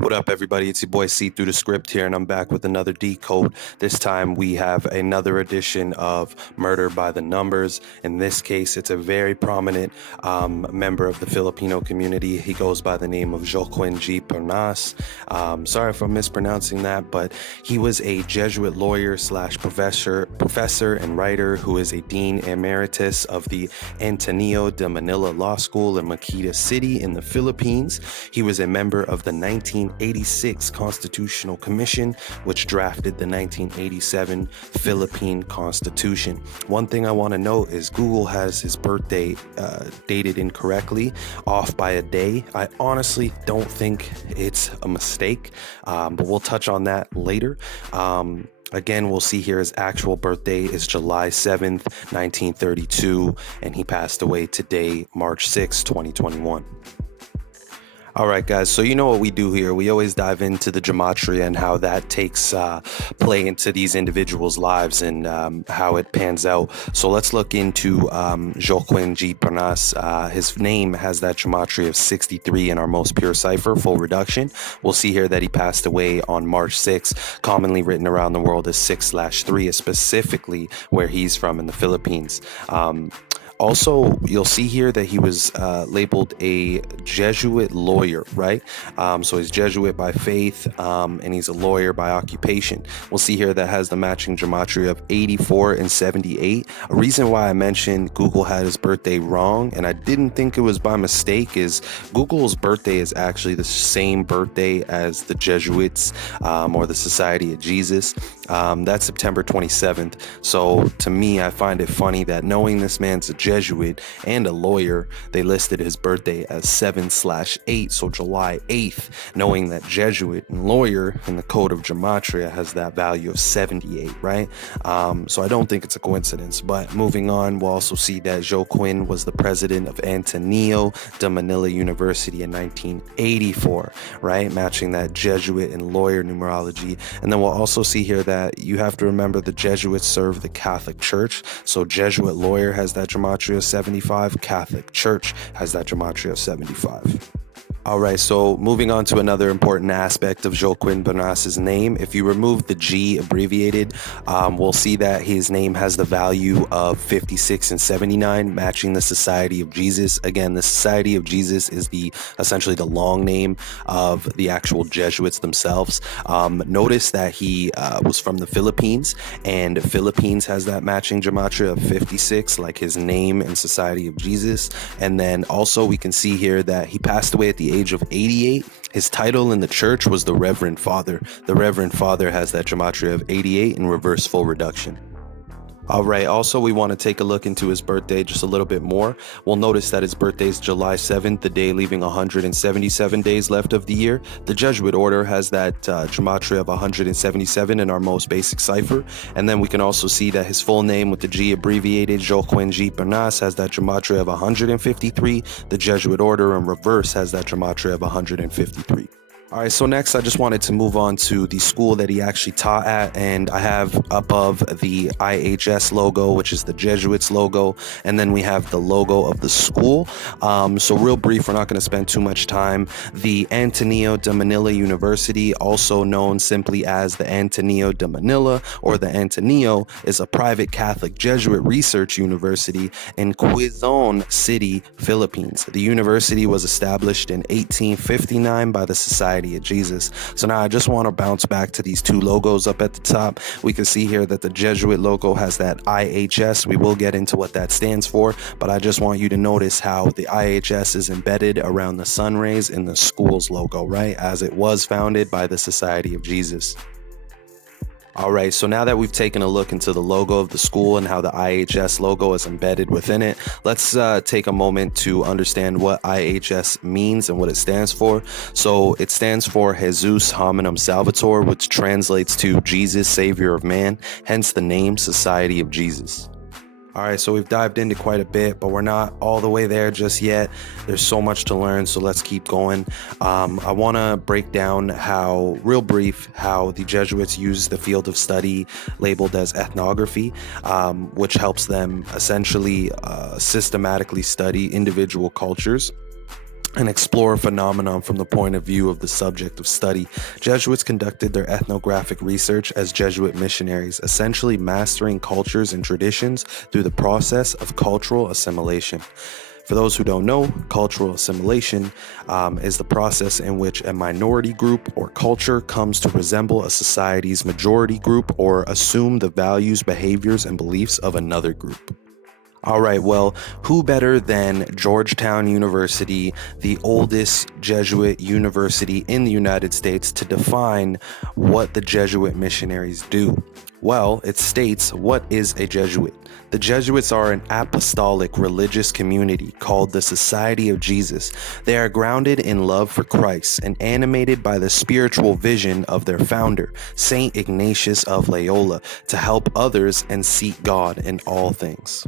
What up, everybody? It's your boy C through the script here, and I'm back with another decode. This time we have another edition of Murder by the Numbers. In this case, it's a very prominent member of the Filipino community. He goes by the name of Joaquin G. Bernas. Sorry if I'm mispronouncing that, but he was a Jesuit lawyer slash professor and writer who is a dean emeritus of the Ateneo de Manila Law School in Makita City in the Philippines. He was a member of the 1986 Constitutional Commission, which drafted the 1987 Philippine Constitution. One thing I want to note is Google has his birthday dated incorrectly, off by a day. I honestly don't think it's a mistake, but we'll touch on that later. Again, we'll see here his actual birthday is July 7th, 1932, and he passed away today, March 6th, 2021. All right, guys, so you know what we do here. We always dive into the Gematria and how that takes play into these individuals' lives and how it pans out. So let's look into Joaquin G. Bernas. His name has that Gematria of 63 in our most pure cipher, full reduction. We'll see here that he passed away on March 6th, commonly written around the world as 6/3, is specifically where he's from in the Philippines. Also, you'll see here that he was labeled a Jesuit lawyer, right? So he's Jesuit by faith, and he's a lawyer by occupation. We'll see here that has the matching gematria of 84 and 78. A reason why I mentioned Google had his birthday wrong, and I didn't think it was by mistake, is Google's birthday is actually the same birthday as the Jesuits or the Society of Jesus. That's September 27th. So to me, I find it funny that knowing this man's a Jesuit and a lawyer, they listed his birthday as 7/8, so July 8th, knowing that Jesuit and lawyer in the code of Gematria has that value of 78, right? So I don't think it's a coincidence. But moving on, we'll also see that Joaquin was the president of Ateneo de Manila University in 1984, right? Matching that Jesuit and lawyer numerology. And then we'll also see here that you have to remember the Jesuits serve the Catholic Church. So Jesuit lawyer has that gematria of 75, Catholic Church has that gematria of 75. All right, so moving on to another important aspect of Joaquin Bernas' name. If you remove the G abbreviated, we'll see that his name has the value of 56 and 79, matching the Society of Jesus. Again, the Society of Jesus is essentially the long name of the actual Jesuits themselves. Notice that he was from the Philippines, and Philippines has that matching gematria of 56, like his name and Society of Jesus. And then also we can see here that he passed away at the age of 88. His title in the church was the Reverend Father. The Reverend Father has that gematria of 88 in reverse full reduction. All right, also we want to take a look into his birthday just a little bit more. We'll notice that his birthday is July 7th, the day leaving 177 days left of the year. The Jesuit order has that gematria of 177 in our most basic cipher. And then we can also see that his full name with the G abbreviated, Joaquin G. Bernas, has that gematria of 153. The Jesuit order in reverse has that gematria of 153. All right, so next I just wanted to move on to the school that he actually taught at, and I have above the IHS logo, which is the Jesuits logo, and then we have the logo of the school. So real brief, we're not going to spend too much time. The Ateneo de Manila University, also known simply as the Ateneo de Manila or the Ateneo, is a private Catholic Jesuit research university in Quezon City, Philippines. The university was established in 1859 by the Society of Jesus. So now I just want to bounce back to these two logos up at the top. We can see here that the Jesuit logo has that IHS. We will get into what that stands for, but I just want you to notice how the IHS is embedded around the sun rays in the school's logo, right? As it was founded by the Society of Jesus. All right, so now that we've taken a look into the logo of the school and how the IHS logo is embedded within it, let's take a moment to understand what IHS means and what it stands for. So it stands for Jesus Hominum Salvator, which translates to Jesus, Savior of Man, hence the name Society of Jesus. All right, so we've dived into quite a bit, but we're not all the way there just yet. There's so much to learn, so let's keep going. I want to break down real brief, how the Jesuits use the field of study labeled as ethnography, which helps them essentially systematically study individual cultures and explore a phenomenon from the point of view of the subject of study. Jesuits conducted their ethnographic research as Jesuit missionaries, essentially mastering cultures and traditions through the process of cultural assimilation. For those who don't know, cultural assimilation is the process in which a minority group or culture comes to resemble a society's majority group or assume the values, behaviors, and beliefs of another group. All right, well, who better than Georgetown University, the oldest Jesuit university in the United States, to define what the Jesuit missionaries do? Well, it states, what is a Jesuit? The Jesuits are an apostolic religious community called the Society of Jesus. They are grounded in love for Christ and animated by the spiritual vision of their founder, Saint Ignatius of Loyola, to help others and seek God in all things.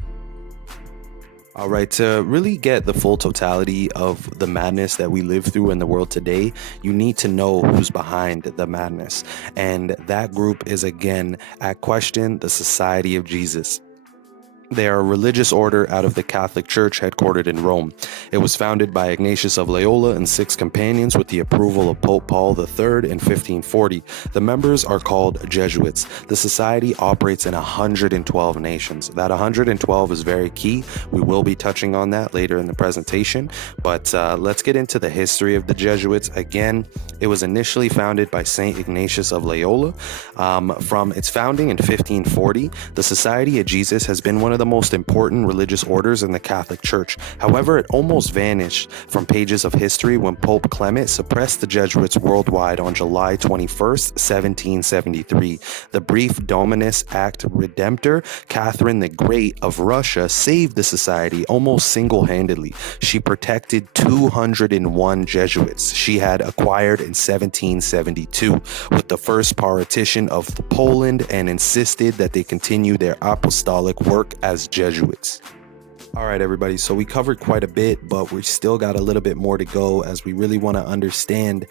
All right, to really get the full totality of the madness that we live through in the world today, you need to know who's behind the madness. And that group is, again, at question, the Society of Jesus. They are a religious order out of the Catholic Church headquartered in Rome. It was founded by Ignatius of Loyola and 6 companions with the approval of Pope Paul III in 1540. The members are called Jesuits. The society operates in 112 nations. That 112 is very key. We will be touching on that later in the presentation, but let's get into the history of the Jesuits. Again, it was initially founded by Saint Ignatius of Loyola. From its founding in 1540, the Society of Jesus has been one of the most important religious orders in the Catholic Church. However, it almost vanished from pages of history when Pope Clement suppressed the Jesuits worldwide on July 21st, 1773. The brief Dominus Act Redemptor, Catherine the Great of Russia, saved the society almost single-handedly. She protected 201 Jesuits she had acquired in 1772 with the first partition of Poland and insisted that they continue their apostolic work as Jesuits. All right, everybody. So we covered quite a bit, but we still got a little bit more to go as we really want to understand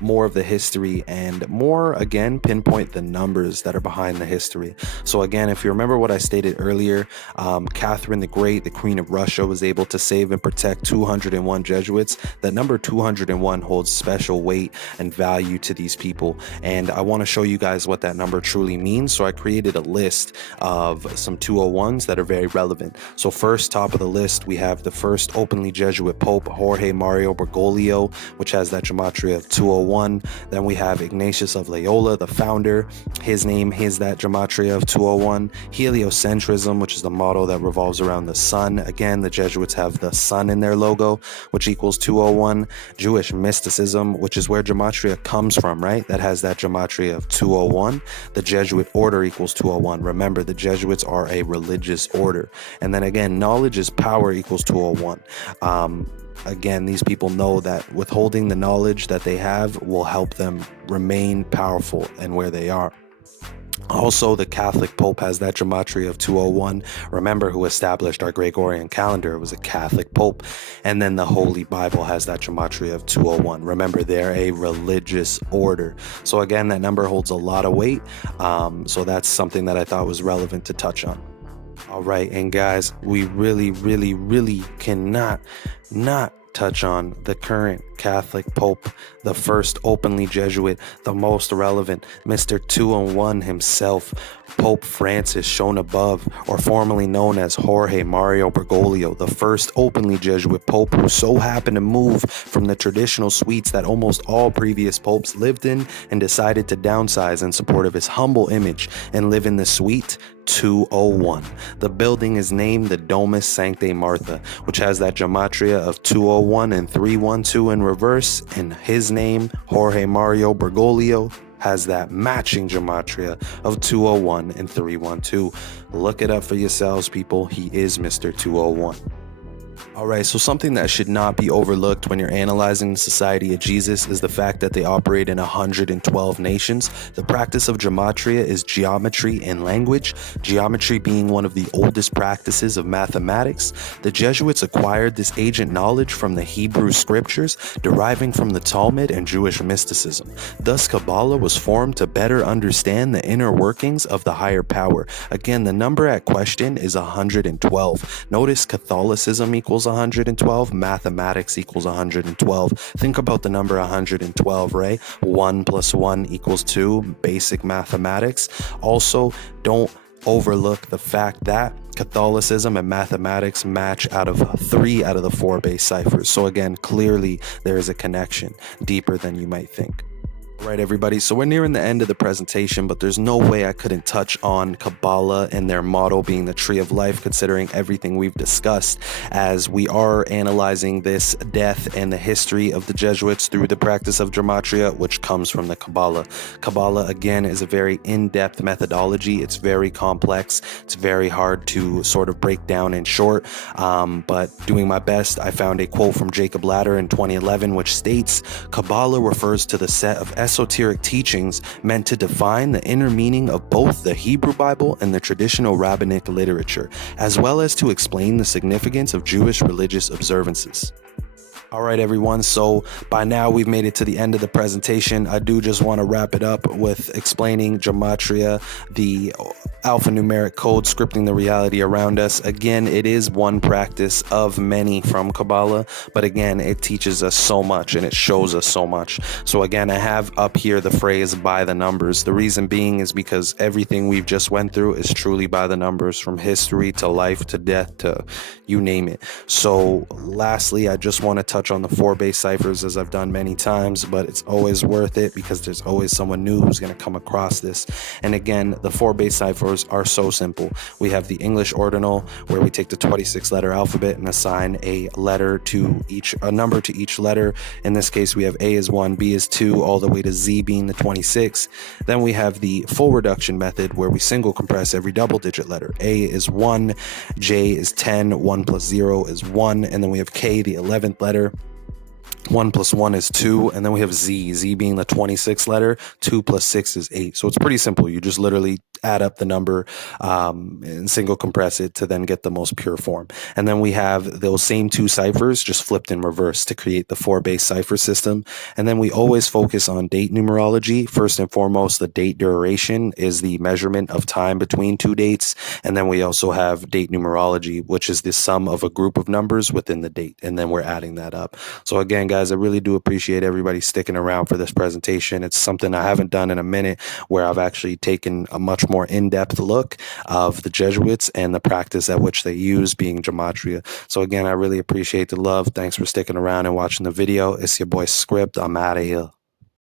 more of the history and more, again, pinpoint the numbers that are behind the history. So again, if you remember what I stated earlier, Catherine the Great, the Queen of Russia, was able to save and protect 201 Jesuits. That number 201 holds special weight and value to these people. And I want to show you guys what that number truly means. So I created a list of some 201s that are very relevant. So first, top of the list, we have the first openly Jesuit Pope, Jorge Mario Bergoglio, which has that gematria of 201. Then we have Ignatius of Loyola, the founder. His name is that gematria of 201. Heliocentrism, which is the model that revolves around the sun. Again, the Jesuits have the sun in their logo, which equals 201. Jewish mysticism, which is where gematria comes from, right? That has that gematria of 201. The Jesuit order equals 201. Remember, the Jesuits are a religious order. And then again, knowledge is power equals 201. Again, these people know that withholding the knowledge that they have will help them remain powerful and where they are. Also, the Catholic Pope has that gematria of 201. Remember who established our Gregorian calendar. It was a Catholic Pope. And then the Holy Bible has that gematria of 201. Remember, they're a religious order. So again, that number holds a lot of weight. So that's something that I thought was relevant to touch on. All right, and guys, we really cannot not touch on the current Catholic Pope, the first openly Jesuit, the most relevant, Mr. 201 himself, Pope Francis, shown above, or formerly known as Jorge Mario Bergoglio, the first openly Jesuit Pope who so happened to move from the traditional suites that almost all previous popes lived in and decided to downsize in support of his humble image and live in the suite 201. The building is named the Domus Sanctae Martha, which has that gematria of 201 and 312 in reverse, and his name, Jorge Mario Bergoglio, has that matching gematria of 201 and 312. Look it up for yourselves, people. He is Mr. 201. All right, so something that should not be overlooked when you're analyzing the Society of Jesus is the fact that they operate in 112 nations. The practice of gematria is geometry in language, geometry being one of the oldest practices of mathematics. The Jesuits acquired this ancient knowledge from the Hebrew scriptures, deriving from the Talmud and Jewish mysticism. Thus, Kabbalah was formed to better understand the inner workings of the higher power. Again, the number at question is 112. Notice Catholicism equals equals 112, mathematics equals 112. Think about the number 112, right? 1 plus 1 equals 2, basic mathematics. Also, don't overlook the fact that Catholicism and mathematics match out of 3 out of the 4 base ciphers. So again, clearly there is a connection deeper than you might think. All right, everybody, so we're nearing the end of the presentation, but there's no way I couldn't touch on Kabbalah and their motto being the tree of life, considering everything we've discussed, as we are analyzing this death and the history of the Jesuits through the practice of Gematria, which comes from the Kabbalah. Kabbalah, again, is a very in-depth methodology. It's very complex. It's very hard to sort of break down in short, but doing my best, I found a quote from Jacob Latter in 2011, which states, Kabbalah refers to the set of esoteric teachings meant to define the inner meaning of both the Hebrew Bible and the traditional rabbinic literature, as well as to explain the significance of Jewish religious observances. All right, everyone. So by now we've made it to the end of the presentation. I do just want to wrap it up with explaining Gematria, the alphanumeric code scripting the reality around us. Again, it is one practice of many from Kabbalah, but again, it teaches us so much and it shows us so much. So again, I have up here the phrase by the numbers. The reason being is because everything we've just went through is truly by the numbers, from history to life to death to you name it. So lastly, I just want to touch on the 4 base ciphers, as I've done many times, but it's always worth it because there's always someone new who's going to come across this. And again, the 4 base ciphers are so simple. We have the English ordinal, where we take the 26 letter alphabet and assign a number to each letter. In this case, we have A is 1, B is 2, all the way to Z being the 26. Then we have the full reduction method, where we single compress every double digit letter. A is 1, J is 10, 1 plus 0 is 1, and then we have K, the 11th letter. 1 plus 1 is 2, and then we have Z being the 26th letter. 2 plus 6 is 8. So it's pretty simple. You just literally add up the number and single compress it to then get the most pure form. And then we have those same 2 ciphers just flipped in reverse to create the 4 base cipher system. And then we always focus on date numerology. First and foremost, the date duration is the measurement of time between 2 dates. And then we also have date numerology, which is the sum of a group of numbers within the date. And then we're adding that up. So again, guys, I really do appreciate everybody sticking around for this presentation. It's something I haven't done in a minute, where I've actually taken a much more in-depth look of the Jesuits and the practice at which they use, being Gematria. So again, I really appreciate the love. Thanks for sticking around and watching the video. It's your boy Script. I'm out of here.